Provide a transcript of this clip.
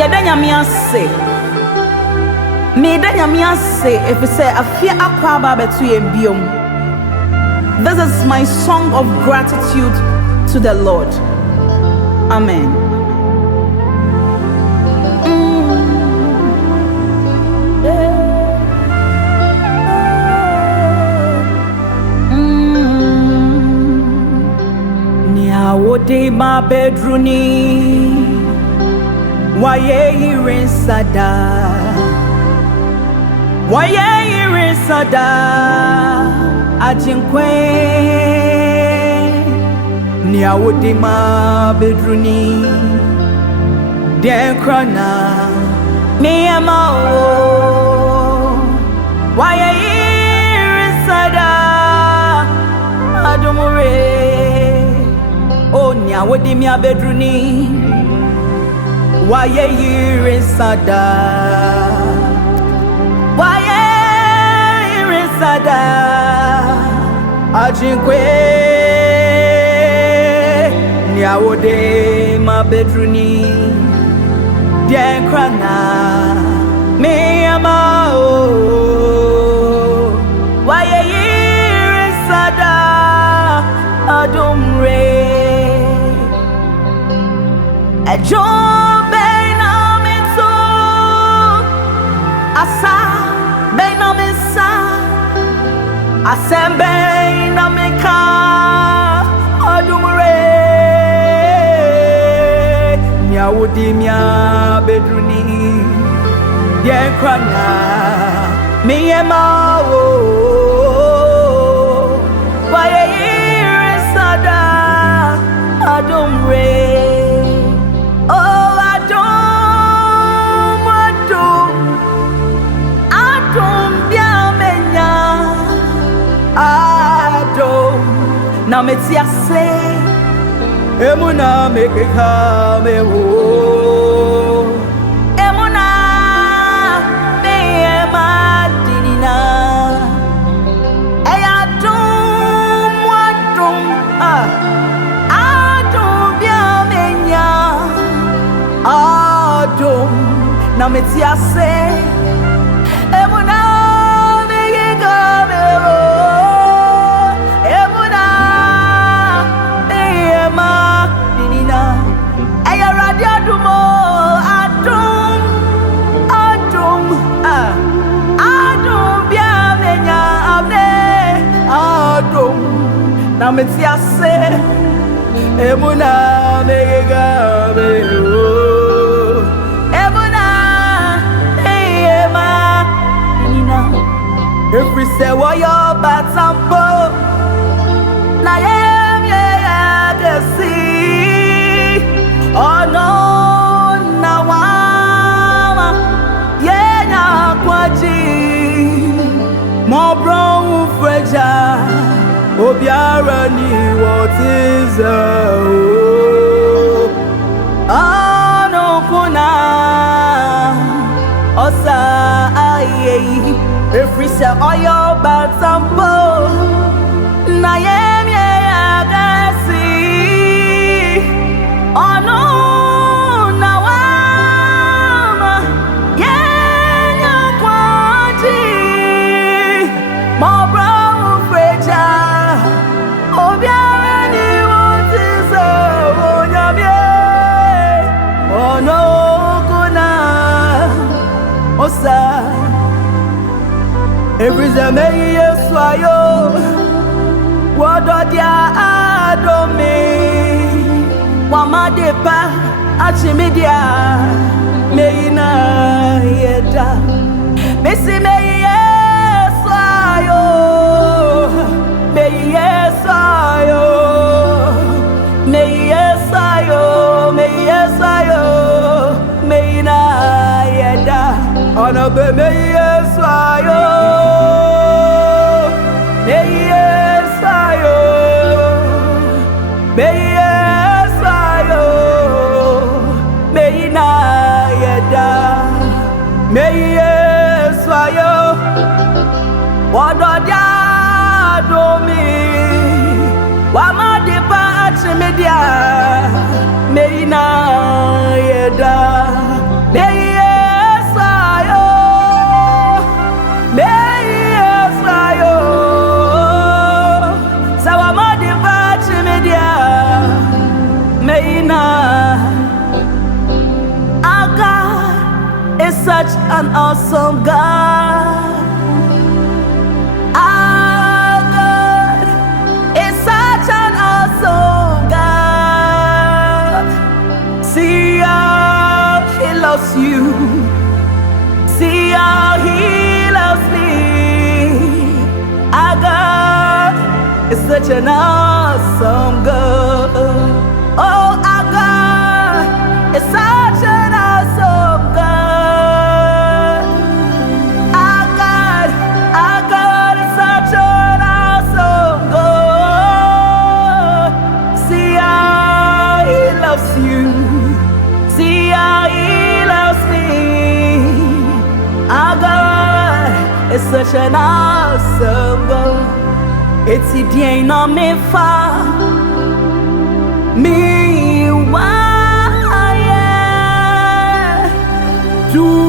yɛda nyame ase meda nyame ase efisɛ afia akwa aba betu yɛn biom. This is my song of gratitude to the Lord. Amen. Niawode ma bedruni waye irinsada ajinkwe niawode ma bedruni denkrana miyama o waye irinsada adumure o niawode mi abedruni waye irinsada ajinkwe niawode ma bedruni denkrana miyama o waye irinsada adumre ejobe na mito asa asembe na meka adumure niawodi mia bedruni yenkrana miyema o waye irisada adumure na metiase emuna mekeka mewo emuna meyema dinina eyadum wadum adum bia menya adum na metiase emuna mekeka mewo na metiase emuna mega beo emuna ema nina every say woyo batambo na yem ye agasi oh no na wama ye na kwaji mo bro freja obiara ni what is ano kuna osa aye every say oyo batambo na yem ye agasi ono na wama ye na kwaji mo bro freja osa every zaman yesu ayo wododia adome wamadepa achimidia meina yeda mesi yesu ayo yesu ayo yesu ayo yesu ayo meina yeda ona be yesu ayo yesu ayo yesu ayo meina yeda yesu ayo wododia domi wamadipa achimidia meina yeda an awesome God. Our God is such an awesome God. See how He loves you. See how He loves me. Our God is such an awesome God. Oh, our God is such an awesome God. Our God is such an awesome God. See how He loves you. See how He loves me. Our God is such an awesome God. It's it ain't no me far. Me why do